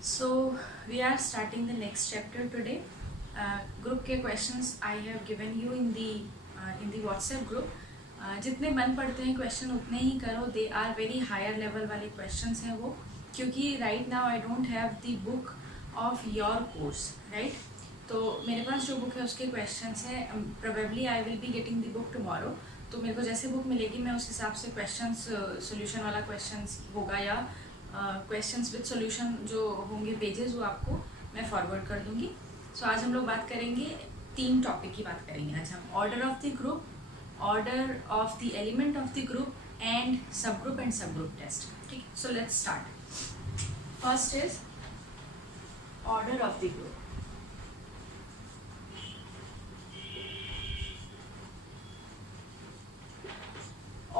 So we are starting the next chapter today. Group के questions I have given you in the WhatsApp group. जितने मन पड़ते हैं question उतने ही करो. They are very higher level वाले क्वेश्चंस हैं वो, क्योंकि right now I don't have the book of your course right. तो मेरे पास जो बुक है उसके क्वेश्चंस हैं. Probably I will be getting the book tomorrow. तो मेरे को जैसे बुक मिलेगी मैं उस हिसाब से क्वेश्चंस सोल्यूशन वाला क्वेश्चंस होगा या क्वेश्चंस विद सॉल्यूशन जो होंगे पेजेस वो आपको मैं फॉरवर्ड कर दूंगी. सो आज हम लोग बात करेंगे, 3 टॉपिक की बात करेंगे आज हम. Order of the group, order of the element of the group and subgroup test. ठीक है, so let's start. First is order of the group.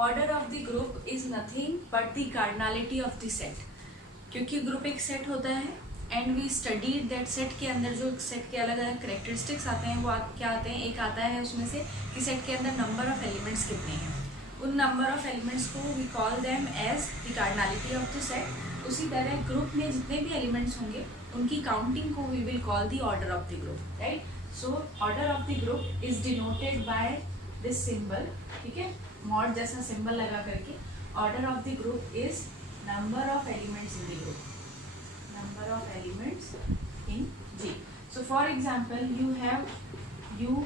Order of the group is nothing but the cardinality of the set. क्योंकि group एक set होता है and we studied that set के अंदर जो set के अलग अलग करेक्टरिस्टिक्स आते हैं वो क्या आते हैं. एक आता है उसमें से कि सेट के अंदर नंबर ऑफ एलिमेंट्स कितने हैं. उन नंबर ऑफ एलिमेंट्स को we call them as the cardinality of the set. उसी तरह ग्रुप में जितने भी एलिमेंट्स होंगे उनकी काउंटिंग को we will call the order of the group right. So order of the group is denoted by this symbol. ठीक है, मॉड जैसा सिंबल लगा करके. Order of the group is number of elements in the group, number of elements in G. So for example you have U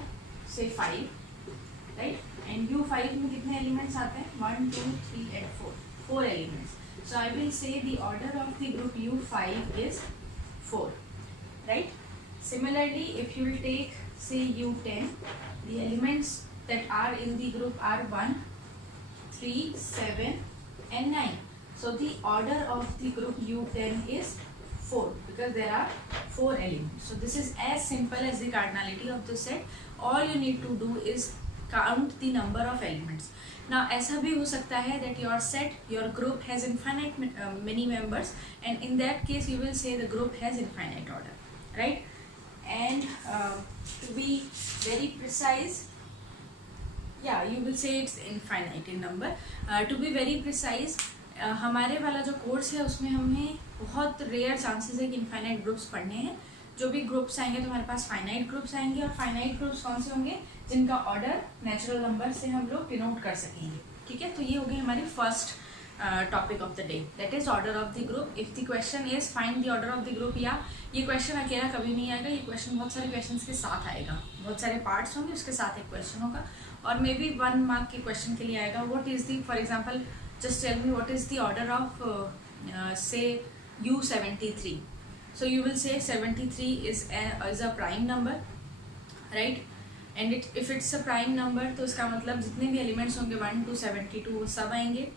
say 5 right, and U5 में कितने elements आते हैं? 1 2 3 and 4 elements. So I will say the order of the group U5 is 4 right. Similarly if you will take say U10, the elements that are in the group are 1 3 7 and 9. So the order of the group U10 is 4 because there are 4 elements. So this is as simple as the cardinality of the set. All you need to do is count the number of elements. Now ऐसा भी हो सकता है that your set, your group has infinite many members, and in that case you will say the group has infinite order, right? And to be very precise, yeah, you will say it's infinite in number. To be very precise, हमारे वाला जो course है उसमें हमें बहुत rare chances है कि infinite groups पढ़ने हैं. जो भी ग्रुप्स आएंगे तो हमारे पास फाइनाइट ग्रुप्स आएंगे, और फाइनाइट ग्रुप्स कौन से होंगे? जिनका ऑर्डर नेचुरल नंबर से हम लोग डिनोट कर सकेंगे. ठीक है, तो ये हो गई हमारी first topic of the day, that is order of the group. If the question is find the order of the group, या ये क्वेश्चन अकेला कभी नहीं आएगा, ये क्वेश्चन बहुत सारे क्वेश्चन के साथ आएगा. बहुत सारे पार्ट्स होंगे, उसके साथ एक क्वेश्चन होगा, और मे बी 1 मार्क के क्वेश्चन के लिए आएगा. What is the, for example just tell me what is the order of say U73. So you will say 73 is a prime number right, and if it's a prime number तो इसका मतलब जितने भी elements होंगे 1 to 72 वो सब आएंगे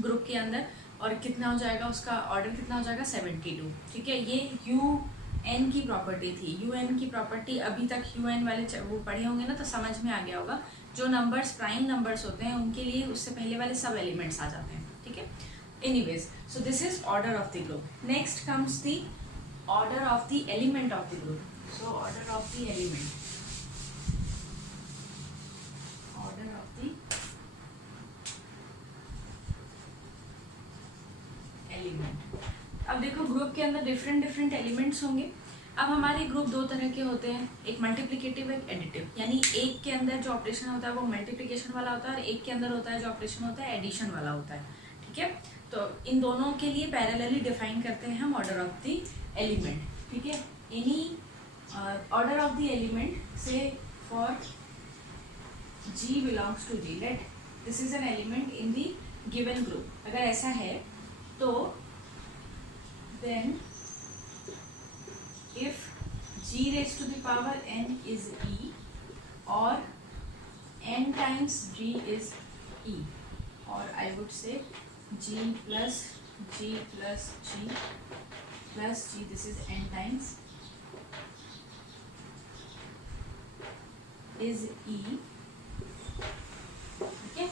group के अंदर. और कितना हो जाएगा उसका ऑर्डर, कितना हो जाएगा? 72. ठीक है, ये UN की प्रॉपर्टी थी. UN की प्रॉपर्टी अभी तक UN वाले वो पढ़े होंगे ना, तो समझ में आ गया होगा. जो नंबर्स प्राइम नंबर्स होते हैं उनके लिए उससे पहले वाले सब एलिमेंट्स आ जाते हैं. ठीक है, anyways, so this is order of the group. Next comes the order of the element of the group. So order of the element, order of the element. अब देखो ग्रुप के अंदर डिफरेंट एलिमेंट्स होंगे. अब हमारे ग्रुप 2 तरह के होते हैं, एक मल्टीप्लिकेटिव, एक एडिटिव. यानी एक के अंदर जो ऑपरेशन होता है वो मल्टीप्लिकेशन वाला होता है, और एक के अंदर होता है जो ऑपरेशन होता है एडिशन वाला होता है. ठीक है, तो इन दोनों के लिए पैरेलली डिफाइन करते हैं हम ऑर्डर ऑफ द एलिमेंट. ठीक है, any order of the element से for G belongs to G, let this is an element in the given group. अगर ऐसा है तो then if G raised to the power n is E, or n times G is E, or I would say G plus G plus G plus G, this is n times, is E. Okay,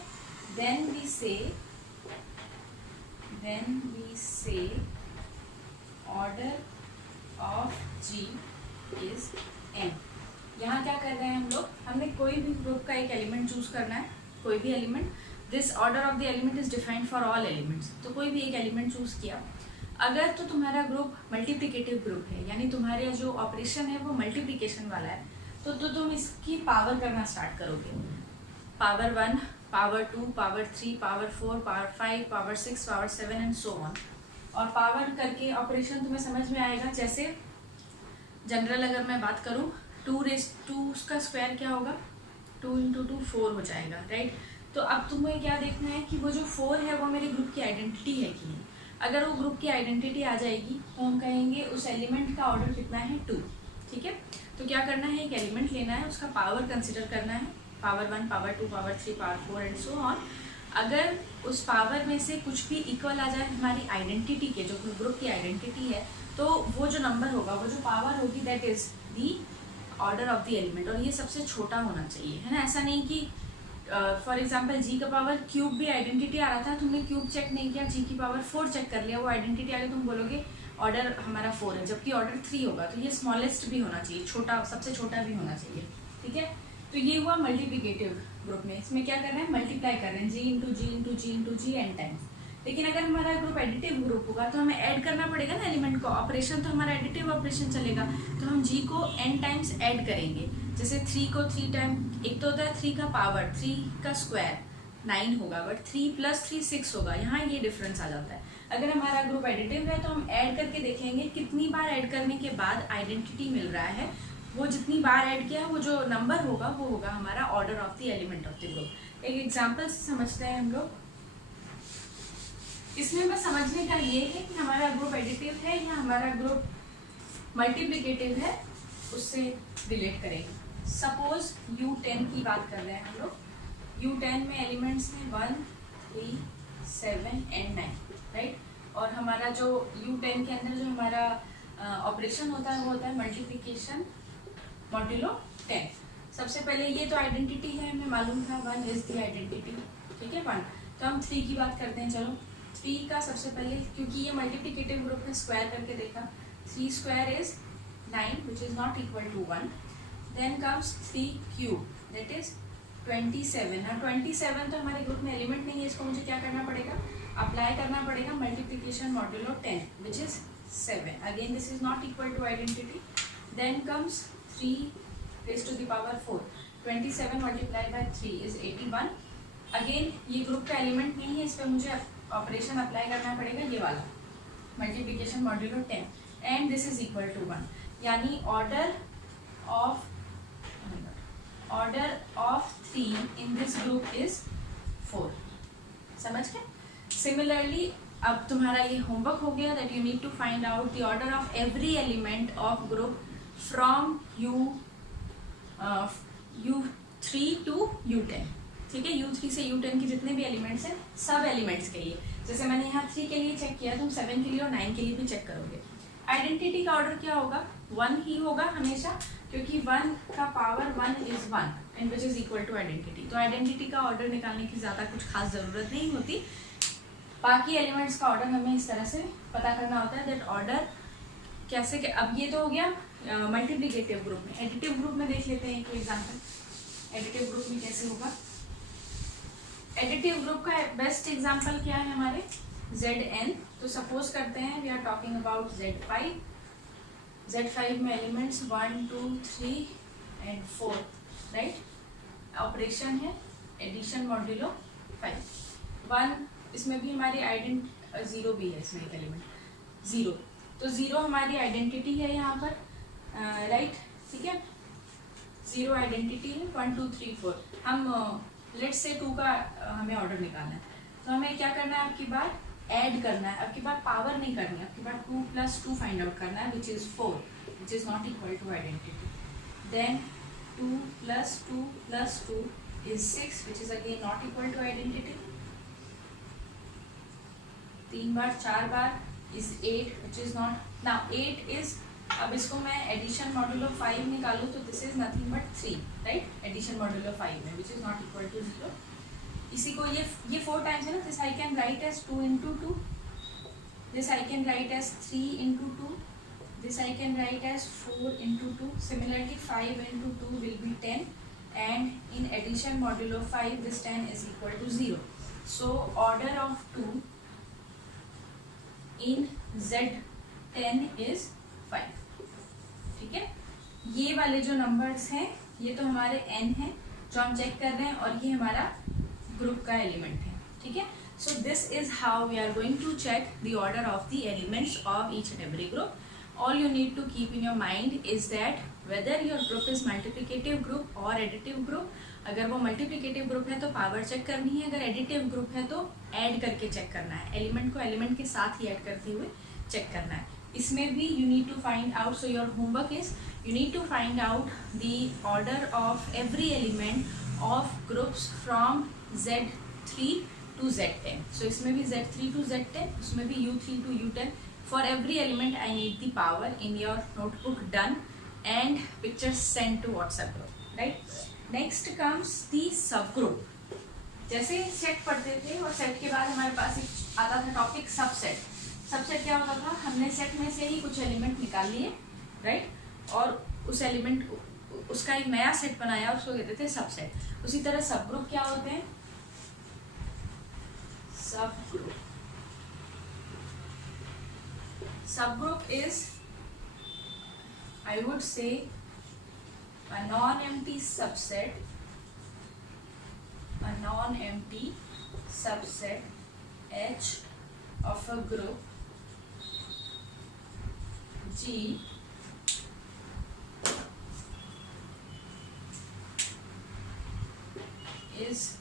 then we say order of G is n. यहाँ क्या कर रहे हैं हम लोग? हमने कोई भी ग्रुप का एक एलिमेंट चूज करना है, कोई भी element. This order of the element is defined for all elements. तो कोई भी एक एलिमेंट चूज किया, अगर तो तुम्हारा ग्रुप मल्टीप्लिकेटिव ग्रुप है, यानी तुम्हारे जो ऑपरेशन है वो मल्टीप्लिकेशन वाला है, तो तुम इसकी पावर करना स्टार्ट करोगे। Power 1, power 2, power 3, power 4, power 5, power 6, power 7 and so on. और पावर करके ऑपरेशन तुम्हें समझ में आएगा। जैसे जनरल अगर मैं बात करूँ, 2 का स्क्वायर क्या होगा, 2 × 2 4 हो जाएगा, राइट। तो अब तुम्हें क्या देखना है कि वो जो 4 है वो मेरे ग्रुप की आइडेंटिटी है कि नहीं। अगर वो ग्रुप की आइडेंटिटी आ जाएगी तो हम कहेंगे उस एलिमेंट का ऑर्डर कितना है, 2, ठीक है। तो क्या करना है, एक एलिमेंट लेना है, उसका पावर कंसिडर करना है, power 1, power 2, power 3, power 4 and so on. अगर उस पावर में से कुछ भी इक्वल आ जाए हमारी आइडेंटिटी के, जो ग्रुप की आइडेंटिटी है, तो वो जो नंबर होगा, वो जो पावर होगी, that is the order of the element. और ये सबसे छोटा होना चाहिए, है ना। ऐसा नहीं कि फॉर एग्जाम्पल जी का पावर क्यूब भी आइडेंटिटी आ रहा था, तुमने क्यूब चेक नहीं किया, जी की पावर 4 चेक कर लिया, वो आइडेंटिटी आ गई, तुम बोलोगे ऑर्डर हमारा 4 है, जबकि ऑर्डर 3 होगा। तो ये स्मॉलेस्ट भी होना चाहिए, छोटा, सबसे छोटा भी होना चाहिए, ठीक है। तो ये हुआ मल्टीप्लिकेटिव ग्रुप में। इसमें क्या कर रहे हैं, मल्टीप्लाई कर रहे हैं, जी इंटू जी इंटू जी इंटू जी एन टाइम्स। लेकिन अगर हमारा ग्रुप एडिटिव ग्रुप होगा तो हमें ऐड करना पड़ेगा ना एलिमेंट को, ऑपरेशन तो हमारा एडिटिव ऑपरेशन चलेगा, तो हम जी को n टाइम्स ऐड करेंगे। जैसे 3 को 3 टाइम, एक तो होता है 3 का पावर, 3 का स्क्वायर 9 होगा, बट 3 + 3 6 होगा, यहाँ ये डिफरेंस आ जाता है। अगर हमारा ग्रुप एडिटिव है तो हम ऐड करके देखेंगे कितनी बार ऐड करने के बाद आइडेंटिटी मिल रहा है, वो जितनी बार ऐड किया वो जो नंबर होगा वो होगा हमारा order of the element of the group. एक एग्जाम्पल से समझते हैं हम लोग। इसमें बस समझने का ये है कि हमारा ग्रुप एडिटिव है या हमारा ग्रुप मल्टीप्लिकेटिव है, उससे रिलेट करेंगे। सपोज U10 की बात कर रहे हैं हम लोग। U10 में एलिमेंट्स हैं 1, 3, 7 एंड 9, राइट। और हमारा जो U10 के अंदर जो हमारा ऑपरेशन होता है वो होता है मल्टीप्लिकेशन मॉड्यूलो 10। सबसे पहले ये तो आइडेंटिटी है, हमें मालूम था 1 इज द आइडेंटिटी, ठीक है 1। तो हम 3 की बात करते हैं। चलो 3 का सबसे पहले, क्योंकि ये मल्टीप्लिकेटिव ग्रुप में स्क्वायर करके देखा, 3 square is 9 which is not equal to 1। Then comes 3 cube, that is 27। ना 27 तो हमारे ग्रुप में एलिमेंट नहीं है, इसको मुझे क्या करना पड़ेगा, अप्लाई करना पड़ेगा multiplication modulo 10 which is 7। Again this is not equal to identity. Then comes 3 raised to the power 4, 27 multiplied by 3 is 81। Again ये ग्रुप का एलिमेंट नहीं है, इस पर मुझे ऑपरेशन अप्लाई करना पड़ेगा, ये वाला multiplication modulo 10, and this is equal to 1। यानी order of 3 in this group is 4। समझ गए। सिमिलरली अब तुम्हारा ये होमवर्क हो गया, that you need to find out the order of every element of group from U3 to U10, ठीक है। U3 से U10 के जितने भी एलिमेंट्स हैं, सब एलिमेंट्स के लिए, जैसे मैंने यहाँ 3 के लिए चेक किया, तुम 7 के लिए और 9 के लिए भी चेक करोगे। आइडेंटिटी का ऑर्डर क्या होगा, 1 ही होगा हमेशा, क्योंकि 1 का power 1 is 1 and which is equal to identity. तो आइडेंटिटी का ऑर्डर निकालने की ज़्यादा कुछ खास ज़रूरत नहीं होती। बाकी एलिमेंट्स का ऑर्डर हमें इस तरह से पता करना होता है, दैट ऑर्डर कैसे के। अब ये तो हो गया मल्टीप्लिकेटिव ग्रुप में। एडिटिव ग्रुप में देख लेते हैं एक एग्जांपल, एडिटिव ग्रुप में कैसे होगा। एडिटिव ग्रुप का बेस्ट एग्जांपल क्या है हमारे, Zn। तो सपोज करते हैं we are talking about Z5। Z5 में एलिमेंट्स 1, 2, 3 एंड 4, राइट। ऑपरेशन है एडिशन मॉड्यूलो 5। 1 इसमें भी हमारी 0 भी है, इसमें एक एलिमेंट 0, तो 0 हमारी आइडेंटिटी है यहाँ पर, राइट, ठीक है। 0 आइडेंटिटी है, 1, 2, 3, 4। हम लेट्स से 2 का हमें ऑर्डर निकालना है, तो हमें क्या करना है, आपकी बार ऐड करना है, आपकी बार पावर नहीं करनी है, आपकी बार 2 + 2 फाइंड आउट करना है which is 4, which is not equal to identity. Then 2 + 2 + 2 is 6 which is again not equal to identity। 3 bar 4 bar is 8 which is not, now 8 is, अब इसको मैं एडिशन मॉड्यूलो 5 निकालूँ तो this is nothing but 3, right, addition modulo 5 में which is not equal to 0। इसी को ये 4 times है ना, this I can write as 2 × 2, this I can write as 3 × 2, this I can write as 4 × 2। Similarly 5 × 2 will be 10 and in addition modulo 5 this 10 is equal to 0। So order of 2 in Z10 is 5। ठीक है, ये वाले जो numbers हैं ये तो हमारे n हैं जो हम चेक कर रहे हैं, और ये हमारा ग्रुप का एलिमेंट है। ठीक है, so this is how we are going to check the order of the elements of each and every group. All you need to keep in your mind is that whether your group is multiplicative group or additive group, अगर वो multiplicative group है तो power check करनी है, अगर additive group है तो add करके चेक करना है, एलिमेंट को एलिमेंट के साथ ही ऐड करते हुए चेक करना है। इसमें भी you need to find out, so your homework is you need to find out the order of every element of groups from Z3 to Z10। so इसमें भी Z3 to Z10, उसमें भी U3 to U10। For every element I need the power in your notebook done and pictures sent to WhatsApp group, right? Next comes the subgroup। जैसे set पढ़ते थे और set के बाद हमारे पास एक आता था टॉपिक सबसेट। सबसेट क्या होता था, हमने सेट में से ही कुछ एलिमेंट निकाल लिए, राइट, और उस एलिमेंट उसका एक नया सेट बनाया, उसको कहते थे सबसेट। उसी तरह सबग्रुप क्या होते हैं, subgroup subgroup is, I would say, a non-empty subset H of a group G is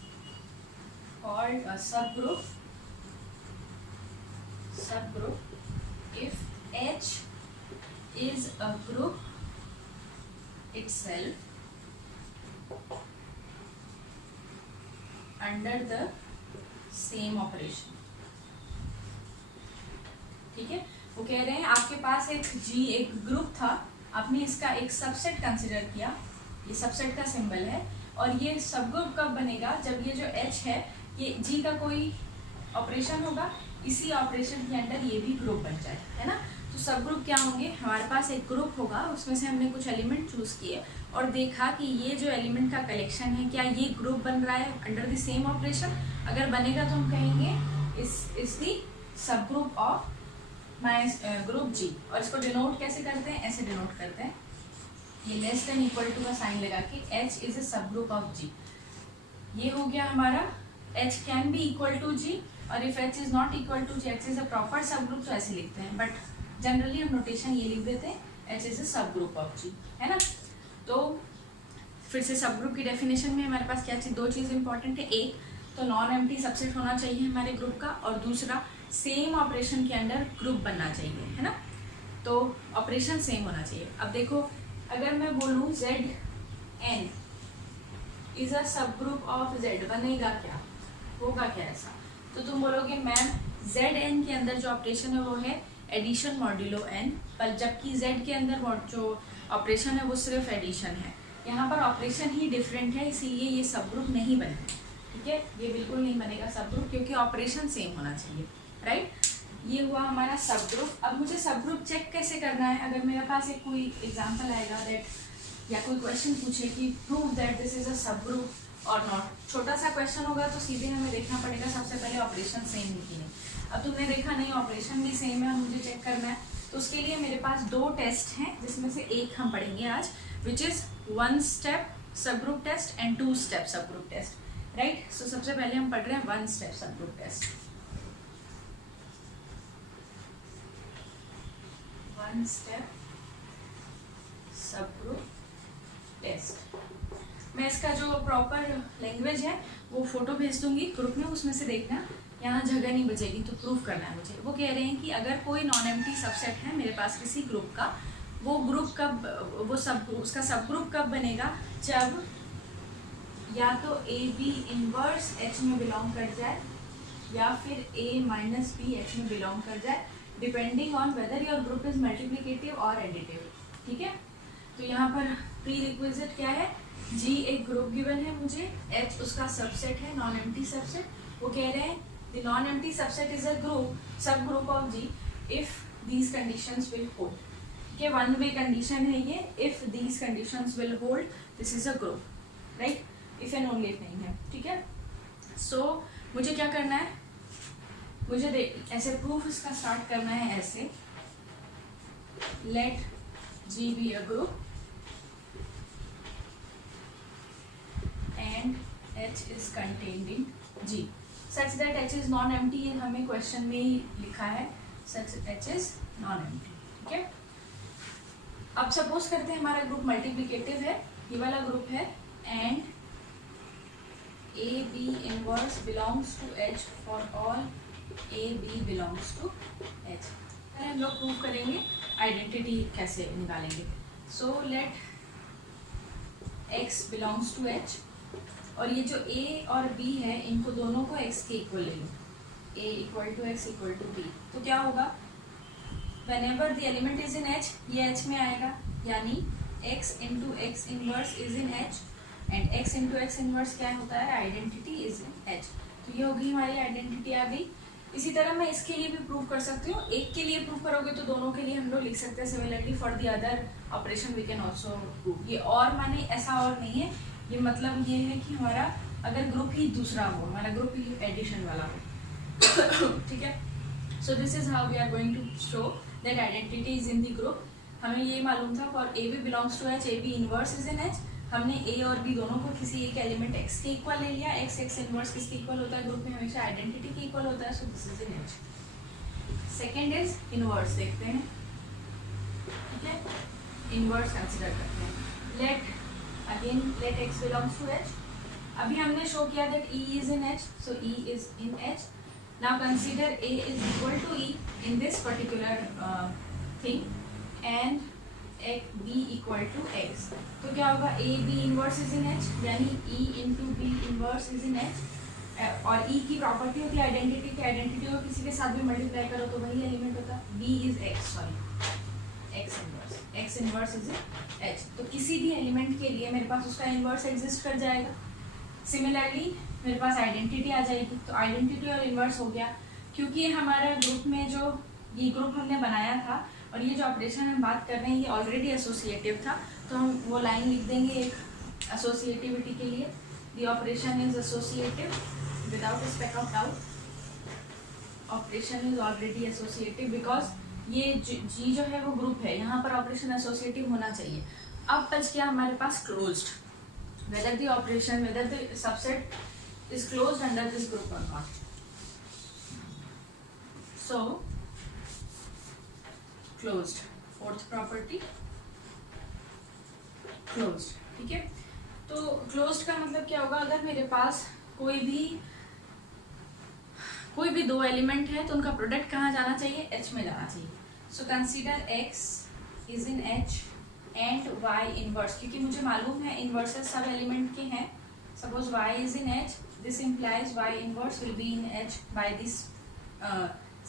called a subgroup if H is a group itself under the same operation। ठीक है, वो कह रहे हैं आपके पास एक G एक ग्रुप था, आपने इसका एक सबसेट कंसिडर किया, ये सबसेट का सिंबल है, और ये सबग्रुप कब बनेगा, जब ये जो H है ये G का कोई ऑपरेशन होगा, इसी ऑपरेशन के अंदर ये भी ग्रुप बन जाए, है ना। तो सब ग्रुप क्या होंगे, हमारे पास एक ग्रुप होगा, उसमें से हमने कुछ एलिमेंट चूज किए और देखा कि ये जो एलिमेंट का कलेक्शन है क्या ये ग्रुप बन रहा है अंडर द सेम ऑपरेशन। अगर बनेगा तो हम कहेंगे इस दी सब ग्रुप ऑफ माय ग्रुप जी। और इसको डिनोट कैसे करते हैं, ऐसे डिनोट करते हैं, ये लेस देन इक्वल टू का साइन लगा के H इज ए सब ग्रुप ऑफ जी। ये हो गया हमारा H can be equal to G, और if H is not equal to G, H is a proper subgroup, तो ऐसे लिखते हैं, बट जनरली हम नोटेशन ये लिख देते हैं H इज अ सब ग्रुप ऑफ जी, है ना। तो फिर से सब ग्रुप की डेफिनेशन में हमारे पास क्या चीज़, दो चीज़ इंपॉर्टेंट है, एक तो नॉन एम्प्टी सबसेट होना चाहिए हमारे ग्रुप का, और दूसरा सेम ऑपरेशन के अंडर ग्रुप बनना चाहिए, है ना। तो ऑपरेशन सेम होना चाहिए। अब देखो अगर मैं बोलूँ Zn इज अ सब ग्रुप ऑफ Z, बनेगा क्या, होगा क्या ऐसा, तो तुम बोलोगे मैम Zn के अंदर जो ऑपरेशन है वो है एडिशन मॉड्यूलो n, पर जबकि Z के अंदर जो ऑपरेशन है वो सिर्फ एडिशन है। यहाँ पर ऑपरेशन ही डिफरेंट है, इसीलिए ये सब ग्रुप नहीं बनेगा, ठीक है, ये बिल्कुल नहीं बनेगा सब ग्रुप, क्योंकि ऑपरेशन सेम होना चाहिए, राइट। ये हुआ हमारा सब ग्रुप। अब मुझे सब ग्रुप चेक कैसे करना है, अगर मेरे पास एक कोई एग्जांपल आएगा दैट या कोई क्वेश्चन पूछे कि prove that this is a सब ग्रुप और नॉट, छोटा सा क्वेश्चन होगा तो सीधे हमें देखना पड़ेगा सबसे पहले ऑपरेशन सेम है कि नहीं। अब तुमने देखा नहीं ऑपरेशन भी सेम है, मुझे चेक करना है, तो उसके लिए मेरे पास दो टेस्ट हैं जिसमें से एक हम पढ़ेंगे आज, विच इज 1 स्टेप सब ग्रुप टेस्ट एंड 2 स्टेप सब ग्रुप टेस्ट, राइट। सो सबसे पहले हम पढ़ रहे हैं 1 स्टेप सब ग्रुप टेस्ट। 1 स्टेप सब ग्रुप टेस्ट। मैं इसका जो प्रॉपर लैंग्वेज है वो फोटो भेज दूंगी ग्रुप में, उसमें से देखना, यहाँ जगह नहीं बचेगी, तो प्रूफ करना है मुझे। वो कह रहे हैं कि अगर कोई नॉन एम्प्टी सबसेट है मेरे पास किसी ग्रुप का, वो ग्रुप कब, वो सब उसका सब ग्रुप कब बनेगा, जब या तो ए बी इनवर्स H में बिलोंग कर जाए या फिर A माइनस बी H में बिलोंग कर जाए, depending on whether your group is multiplicative और एडिटिव, ठीक है। तो यहाँ पर प्री रिक्विजिट क्या है, G एक ग्रुप गिवन है मुझे, H उसका सबसेट है नॉन एम्प्टी सबसेट। वो कह रहे हैं the non-empty subset is a subgroup of G if these conditions will hold, ठीक है, वन वे कंडीशन है ये, if these conditions will hold this is a group, right, if and only if नहीं है, ठीक है। So मुझे क्या करना है, मुझे ऐसे प्रूफ इसका स्टार्ट करना है ऐसे, let G be a group and H is contained in G such that H is non empty. ये हमें क्वेश्चन में ही लिखा है, such H is non empty. ठीक है, अब सपोज करते हैं हमारा ग्रुप मल्टीप्लिकेटिव है, ये वाला ग्रुप है, and A B inverse belongs to H for all A B belongs to H। पहले हम लोग प्रूव करेंगे आइडेंटिटी कैसे निकालेंगे। So let X belongs to H, और ये जो A और B है इनको दोनों को X के इक्वल ले लो, A equal to X equal to B। तो क्या होगा, whenever the element is in H, ये H में आएगा, यानी X into X inverse is in H, and X into X inverse क्या होता है, आइडेंटिटी इज इन H। तो ये होगी हमारी आइडेंटिटी आ गई। इसी तरह मैं इसके लिए भी प्रूव कर सकती हूँ, एक के लिए प्रूव करोगे तो दोनों के लिए हम लोग लिख सकते हैं similarly for the other operation we can also prove. ये और माने ऐसा और नहीं है, ये मतलब ये है कि हमारा अगर ग्रुप ही दूसरा हो, हमारा ग्रुप ही एडिशन वाला हो। ठीक है, so this is how we are going to show that identity is in the group. हमें ये मालूम था for a b belongs to H, a b inverse is in H। हमने ए और बी दोनों को किसी एक एलिमेंट X के इक्वल ले लिया, X X इनवर्स किसके इक्वल होता है, ग्रुप में हमेशा आइडेंटिटी के इक्वल होता है, so this is in H। Second is inverse, देखते हैं। ठीक है, इनवर्स कंसिडर करते हैं। Let X belongs to H। अभी हमने शो किया that E is in H, so E is in H. Now consider A is equal to E in this particular thing and B equal to X. तो क्या होगा, A B inverse is in H, यानी E into B inverse is in H। और E की property होती है identity की, identity को किसी के साथ भी मल्टीप्लाई करो तो वही एलिमेंट होता है। B is X, sorry X inverse, X inverse is in H। तो किसी भी एलिमेंट के लिए मेरे पास उसका इनवर्स एग्जिस्ट कर जाएगा। सिमिलरली मेरे पास आइडेंटिटी आ जाएगी, तो आइडेंटिटी और इनवर्स हो गया। क्योंकि हमारा ग्रुप में जो ये ग्रुप हमने बनाया था और ये जो ऑपरेशन हम बात कर रहे हैं ये ऑलरेडी एसोसिएटिव था, तो हम वो लाइन लिख देंगे एक एसोसिएटिविटी के लिए, the operation is associative without speck of doubt. Operation is already associative because ये जी जो है वो ग्रुप है, यहाँ पर ऑपरेशन एसोसिएटिव होना चाहिए। अब बच गया हमारे पास closed, whether the operation, whether the subset is closed under this group or not. So closed, fourth property closed। ठीक है, तो closed का मतलब क्या होगा, अगर मेरे पास कोई भी दो एलिमेंट है तो उनका प्रोडक्ट कहाँ जाना चाहिए, H में जाना चाहिए। So consider X is in H and Y inverse, क्योंकि मुझे मालूम है इनवर्सेस सब एलिमेंट के हैं। Suppose Y is in H, this implies Y inverse will be in H by this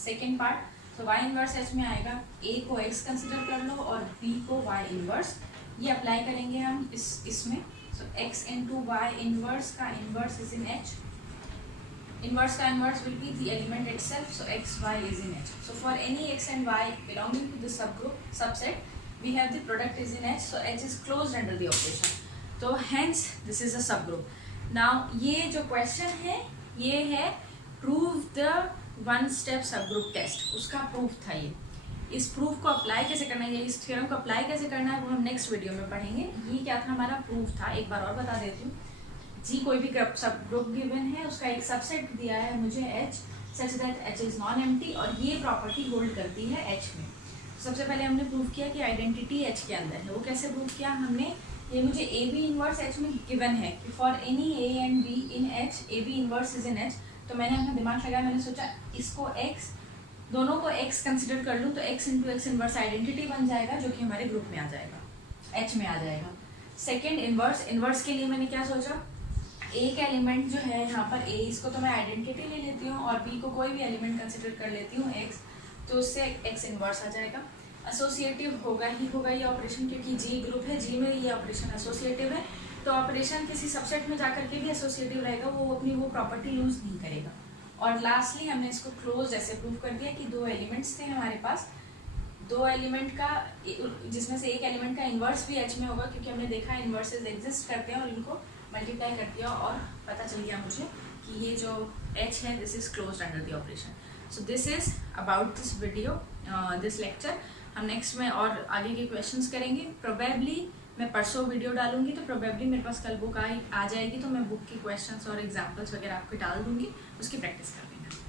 second part. तो Y इनवर्स H में आएगा, A को X कंसिडर कर लो और B को Y इनवर्स, ये अप्लाई करेंगे हम इसमें। So X into Y inverse का inverse is in H, inverse का inverse will be the element itself, so X Y is in H। So for any X and Y belonging to the subgroup subset we have the product is in H, so H is closed under the operation, so hence this is a subgroup. Now ये जो question है ये है prove the one step subgroup test, उसका proof था ये। इस proof को अप्लाई कैसे करना है, इस theorem को अप्लाई कैसे करना है वो हम नेक्स्ट वीडियो में पढ़ेंगे। ये क्या था, हमारा proof था। एक बार और बता देती हूँ, G कोई भी subgroup given है, उसका एक subset दिया है मुझे H such that H is non empty, और ये property hold करती है H में। सबसे पहले हमने प्रूव किया कि आइडेंटिटी H के अंदर है। वो कैसे प्रूव किया हमने, ये मुझे ए बी इनवर्स H में गिवन है कि for any A and B इन H a b inverse is in H। तो मैंने अपना दिमाग लगाया, मैंने सोचा इसको X, दोनों को X कंसिडर कर लूँ तो X into X inverse identity बन जाएगा, जो कि हमारे ग्रुप में आ जाएगा, H में आ जाएगा। सेकेंड इनवर्स, इनवर्स के लिए मैंने क्या सोचा, एक एलिमेंट जो है यहाँ पर A, इसको तो मैं आइडेंटिटी ले लेती हूँ और B को कोई भी एलिमेंट कंसिडर कर लेती हूँ X, तो उससे X इनवर्स आ जाएगा। एसोसिएटिव होगा ही होगा ये ऑपरेशन, क्योंकि G ग्रुप है, G में ये ऑपरेशन एसोसिएटिव है, तो ऑपरेशन किसी सबसेट में जाकर के भी एसोसिएटिव रहेगा, वो अपनी वो प्रॉपर्टी यूज नहीं करेगा। और लास्टली हमने इसको क्लोज ऐसे प्रूव कर दिया कि दो एलिमेंट्स थे हमारे पास, दो एलिमेंट का जिसमें से एक एलिमेंट का इन्वर्स भी H में होगा, क्योंकि हमने देखा इन्वर्सेस एग्जिस्ट करते हैं, और इनको मल्टीप्लाई कर दिया और पता चल गया मुझे कि ये जो H है this is closed under the operation. So this is about this video, this lecture. हम नेक्स्ट में और आगे के क्वेश्चंस करेंगे। प्रोबेबली मैं परसों वीडियो डालूंगी, तो प्रोबेबली मेरे पास कल बुक आ जाएगी, तो मैं बुक के क्वेश्चंस और एग्जाम्पल्स वगैरह आपको डाल दूंगी, उसकी प्रैक्टिस कर लेना।